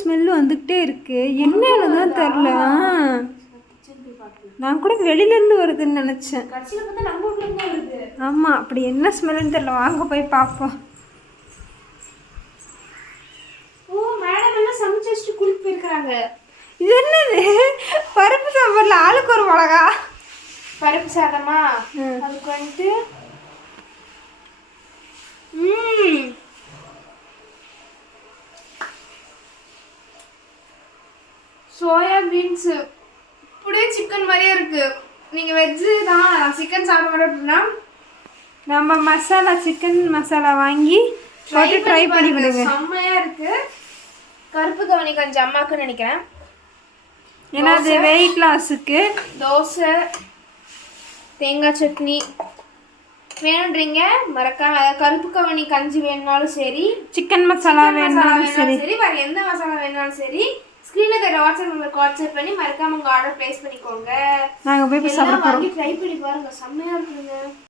Smell வந்துக்கிட்டே இருக்கு. என்னன்னு தான் தெரில. நான் கூட வெளியிலேருந்து வருதுன்னு நினச்சேன். ஆமாம், அப்படி என்ன ஸ்மெல்லுன்னு தெரில. வாங்க போய் பார்ப்போம். சமைச்சு வச்சுட்டு குளிக்க போயிருக்கிறாங்க. இது என்னது? பருப்பு சாம்பார்ல ஆளுக்கு ஒரு மிளகா. பருப்பு சாதமா? அதுக்கு வந்துட்டு சோயா பீன்ஸ் இப்படியே சிக்கன் மாதிரியே இருக்கு. நீங்க வெஜ்ஜு தான், சிக்கன் சாப்பிட மாட்டேன் அப்படின்னா நம்ம மசாலா சிக்கன் மசாலா வாங்கி போட்டு ட்ரை பண்ணி விடுங்க. செம்மையா இருக்கு. கருப்பு கவனி கொஞ்சம் அம்மாக்குன்னு நினைக்கிறேன். ஏன்னா அது வெயிட் லாஸுக்கு. தோசை, தேங்காய் சட்னி வேணுன்றீங்க மறக்காம. கருப்பு கவனி கஞ்சி வேணுனாலும் சரி, சிக்கன் மசாலா வேணுனாலும் சரி, வேற எந்த மசாலா வேணுனாலும் சரி, ஸ்க்ரீனில் தர வாட்ஸ்அப் நம்பருக்கு வாட்ஸ்அப் பண்ணி மறக்காம உங்கள் ஆர்டர் ப்ளேஸ் பண்ணிக்கோங்க. நாங்கள் போய் சாப்பிட போகிறோம். ட்ரை பண்ணி பாருங்க, செம்மையாக இருக்குங்க.